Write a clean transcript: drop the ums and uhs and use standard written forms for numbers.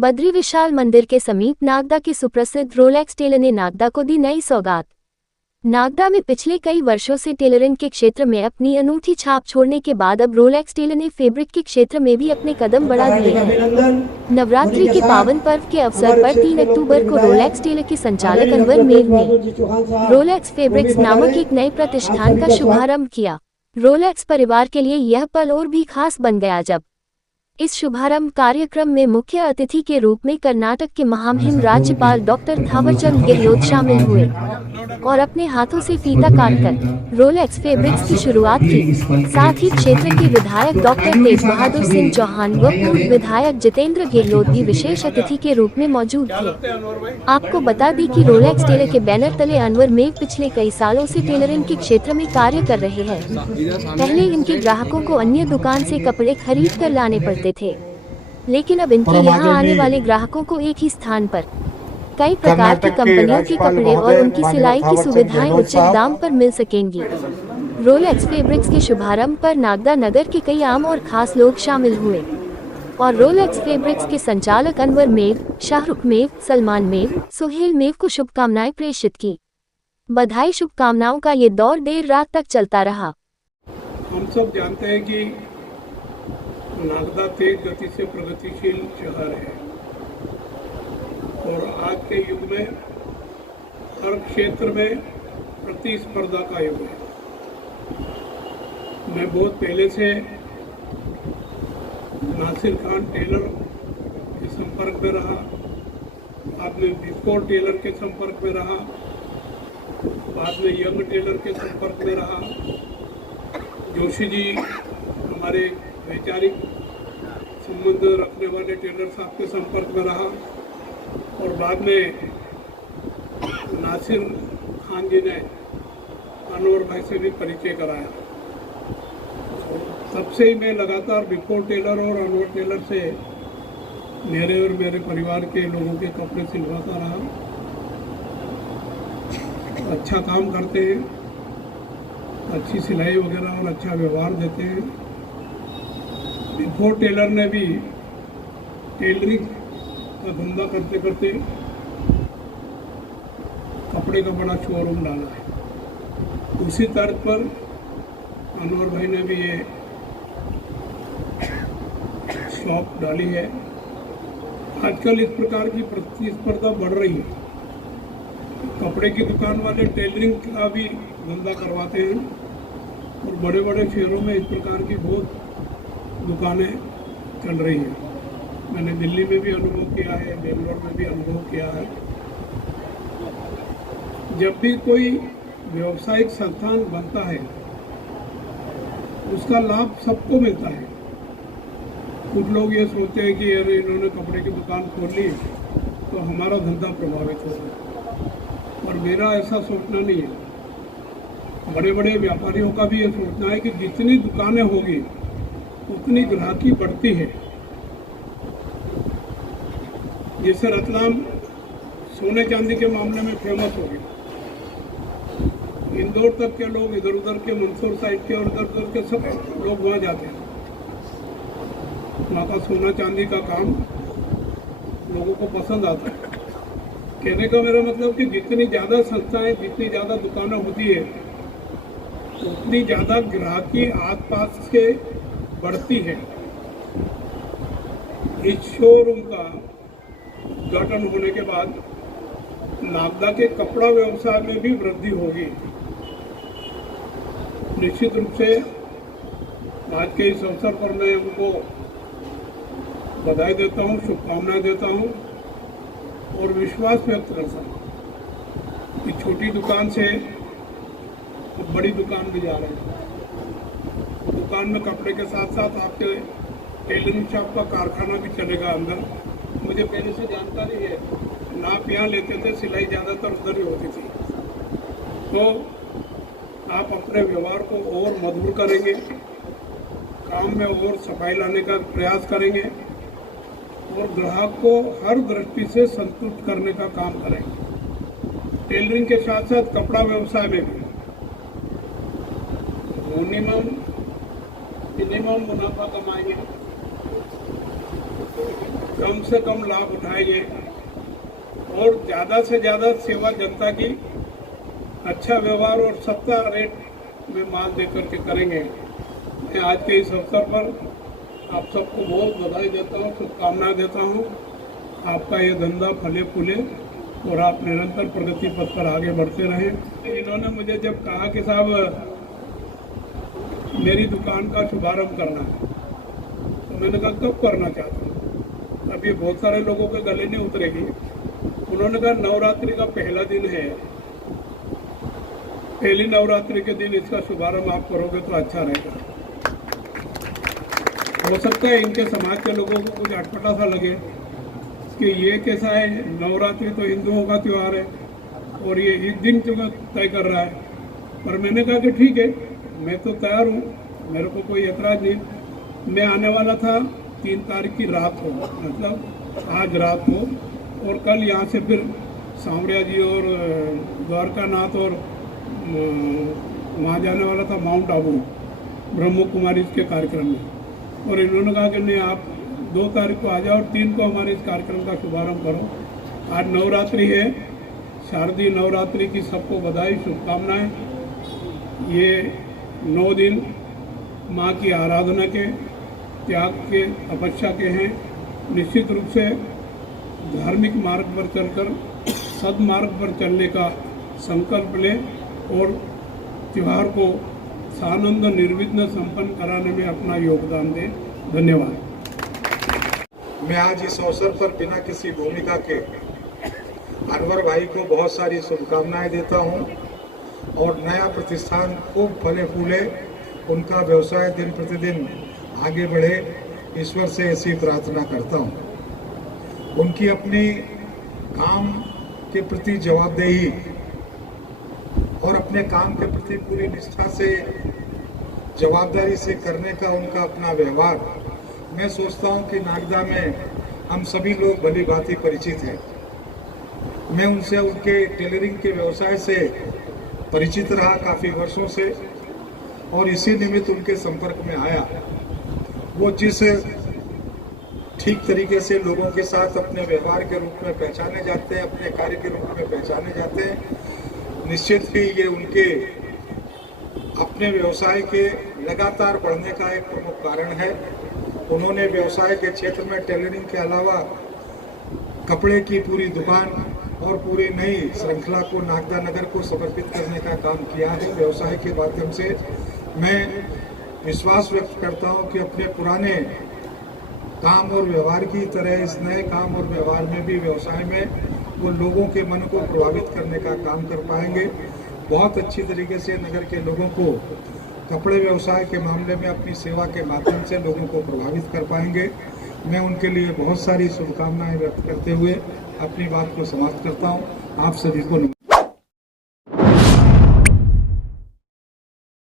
बद्री विशाल मंदिर के समीप नागदा के सुप्रसिद्ध रोलेक्स टेलर ने नागदा को दी नई सौगात। नागदा में पिछले कई वर्षों से टेलरिंग के क्षेत्र में अपनी अनूठी छाप छोड़ने के बाद अब रोलेक्स टेलर ने फैब्रिक के क्षेत्र में भी अपने कदम बढ़ा दिए हैं। नवरात्रि के पावन पर्व के अवसर पर 3 अक्टूबर को रोलेक्स टेलर के संचालक अनवर मेव ने रोलेक्स फैब्रिक्स नामक एक नए प्रतिष्ठान का शुभारंभ किया। रोलेक्स परिवार के लिए यह पल और भी खास बन गया जब इस शुभारंभ कार्यक्रम में मुख्य अतिथि के रूप में कर्नाटक के महामहिम राज्यपाल डॉक्टर थावरचंद गहलोत शामिल हुए और अपने हाथों से फीता काटकर रोलेक्स फैब्रिक्स की शुरुआत की। साथ ही क्षेत्र के विधायक डॉक्टर तेज बहादुर सिंह चौहान व पूर्व विधायक जितेंद्र गहलोत भी विशेष अतिथि के रूप में मौजूद थे। आपको बता दें कि रोलेक्स टेलर के बैनर तले अनवर मेव पिछले कई सालों से टेलरिंग के क्षेत्र में कार्य कर रहे हैं। पहले इनके ग्राहकों को अन्य दुकान से कपड़े खरीद कर लाने पड़ते थे, लेकिन अब इनके यहाँ आने वाले ग्राहकों को एक ही स्थान पर कई प्रकार की कंपनियों के कपड़े और उनकी सिलाई की सुविधाएं उचित दाम पर मिल सकेंगी। रोलेक्स फैब्रिक्स के शुभारंभ पर नागदा नगर के कई आम और खास लोग शामिल हुए और रोलेक्स फैब्रिक्स के संचालक अनवर मेव, शाहरुख मेव, सलमान मेव, सुहेल मेव को शुभकामनाएं प्रेषित की। बधाई शुभकामनाओं का ये दौर देर रात तक चलता रहा। हम सब जानते हैं कि नागदा तेज गति से प्रगतिशील शहर है और आज के युग में हर क्षेत्र में प्रतिस्पर्धा का युग है। मैं बहुत पहले से नासिर खान टेलर के संपर्क में रहा, बाद में बिफोर टेलर के संपर्क में रहा, बाद में यंग टेलर के संपर्क में रहा, जोशी जी हमारे वैचारिक संबंध रखने वाले टेलर साहब के संपर्क में रहा और बाद में नासिर खान जी ने अनवर भाई से भी परिचय कराया। तब से ही मैं लगातार बिफोर टेलर और अनवर टेलर से मेरे और मेरे परिवार के लोगों के कपड़े सिलवाता रहा। अच्छा काम करते हैं, अच्छी सिलाई वगैरह और अच्छा व्यवहार देते हैं। बिफोर टेलर ने भी टेलरिंग का धंधा करते करते कपड़े का बड़ा शोरूम डाला है। उसी तर्ज पर अनवर भाई ने भी ये शॉप डाली है। आजकल इस प्रकार की प्रतिस्पर्धा बढ़ रही है। कपड़े की दुकान वाले टेलरिंग का भी धंधा करवाते हैं और बड़े बड़े शहरों में इस प्रकार की बहुत दुकानें चल रही हैं। मैंने दिल्ली में भी अनुभव किया है, बेंगलोर में भी अनुभव किया है। जब भी कोई व्यावसायिक संस्थान बनता है उसका लाभ सबको मिलता है। कुछ लोग ये सोचते हैं कि अरे इन्होंने कपड़े की दुकान खोल ली तो हमारा धंधा प्रभावित होगा, और मेरा ऐसा सोचना नहीं है। बड़े बड़े व्यापारियों का भी ये सोचना है कि जितनी दुकानें होगी उतनी ग्राहकी बढ़ती है। जैसे रतलाम सोने चांदी के मामले में फेमस हो गया, इंदौर तक के लोग, इधर उधर के मंदसौर साइड के और इधर उधर के सब लोग वहाँ जाते हैं। वहाँ का सोना चांदी का काम लोगों को पसंद आता है। कहने का मेरा मतलब कि जितनी ज़्यादा संस्थाएं, जितनी ज़्यादा दुकानें होती है उतनी ज़्यादा ग्राहकी आसपास के बढ़ती है। इस शोरूम का उद्घाटन होने के बाद नागदा के कपड़ा व्यवसाय में भी वृद्धि होगी। निश्चित रूप से आज के इस अवसर पर मैं उनको बधाई देता हूँ, शुभकामनाएं देता हूँ और विश्वास व्यक्त करता हूँ कि छोटी दुकान से बड़ी दुकान भी जा रहे हैं। दुकान में कपड़े के साथ साथ आपके टेलरिंग शॉप का कारखाना भी चलेगा अंदर। मुझे पहले से जानकारी है, नाप यहाँ लेते थे, सिलाई ज़्यादातर उधर ही होती थी। तो आप अपने व्यवहार को और मधुर करेंगे, काम में और सफाई लाने का प्रयास करेंगे और ग्राहक को हर दृष्टि से संतुष्ट करने का काम करेंगे। टेलरिंग के साथ साथ कपड़ा व्यवसाय में भी मिनिमम मुनाफा कमाएंगे। कम से कम लाभ उठाएंगे और ज़्यादा से ज़्यादा सेवा जनता की अच्छा व्यवहार और सस्ता रेट में माल देकर के करेंगे। मैं आज के इस अवसर पर आप सबको बहुत बधाई देता हूँ, शुभकामनाएं देता हूँ। आपका ये धंधा फले फूले और आप निरंतर प्रगति पथ पर आगे बढ़ते रहें। इन्होंने मुझे जब कहा कि साहब मेरी दुकान का शुभारंभ करना है, तो मैंने कहा कब करना चाहता हूँ, अब ये बहुत सारे लोगों के गले नहीं उतरेगी। उन्होंने कहा नवरात्रि का पहला दिन है, पहली नवरात्रि के दिन इसका शुभारंभ आप करोगे तो अच्छा रहेगा। हो सकता है इनके समाज के लोगों को कुछ अटपटा सा लगे कि ये कैसा है, नवरात्रि तो हिंदुओं का त्यौहार है और ये इस दिन क्यों तय कर रहा है। पर मैंने कहा कि ठीक है, मैं तो तैयार हूँ, मेरे को कोई ऐतराज नहीं। मैं आने वाला था 3 तारीख की रात को, मतलब आज रात को, और कल यहाँ से फिर सांवरिया जी और द्वारका नाथ और वहाँ जाने वाला था माउंट आबू ब्रह्म कुमारी के कार्यक्रम में। और इन्होंने कहा कि नहीं, आप 2 तारीख को आ जाओ और 3 को हमारे इस कार्यक्रम का शुभारंभ करो। आज नवरात्रि है, शारदीय नवरात्रि की सबको बधाई, शुभकामनाएं। ये 9 दिन माँ की आराधना के, त्याग के, तपस्या के हैं। निश्चित रूप से धार्मिक मार्ग पर चलकर सदमार्ग पर चलने का संकल्प लें और त्यौहार को सानंद निर्विघ्न संपन्न कराने में अपना योगदान दें। धन्यवाद। मैं आज इस अवसर पर बिना किसी भूमिका के अनवर भाई को बहुत सारी शुभकामनाएं देता हूं और नया प्रतिष्ठान खूब फले फूले, उनका व्यवसाय दिन प्रतिदिन आगे बढ़े, ईश्वर से ऐसी प्रार्थना करता हूं। उनकी अपनी काम के प्रति जवाबदेही और अपने काम के प्रति पूरी निष्ठा से, जवाबदारी से करने का उनका अपना व्यवहार, मैं सोचता हूं कि नागदा में हम सभी लोग भली भांति परिचित हैं। मैं उनसे उनके टेलरिंग के व्यवसाय से परिचित रहा काफ़ी वर्षों से और इसी निमित्त उनके संपर्क में आया। वो जिस ठीक तरीके से लोगों के साथ अपने व्यवहार के रूप में पहचाने जाते हैं, अपने कार्य के रूप में पहचाने जाते हैं, निश्चित ही ये उनके अपने व्यवसाय के लगातार बढ़ने का एक प्रमुख कारण है। उन्होंने व्यवसाय के क्षेत्र में टेलरिंग के अलावा कपड़े की पूरी दुकान और पूरी नई श्रृंखला को नागदा नगर को समर्पित करने का काम किया है। व्यवसाय के माध्यम से मैं विश्वास व्यक्त करता हूं कि अपने पुराने काम और व्यवहार की तरह इस नए काम और व्यवहार में भी, व्यवसाय में, वो लोगों के मन को प्रभावित करने का काम कर पाएंगे। बहुत अच्छी तरीके से नगर के लोगों को कपड़े व्यवसाय के मामले में अपनी सेवा के माध्यम से लोगों को प्रभावित कर पाएंगे। मैं उनके लिए बहुत सारी शुभकामनाएं व्यक्त करते हुए अपनी बात को समाप्त करता हूं। आप सभी को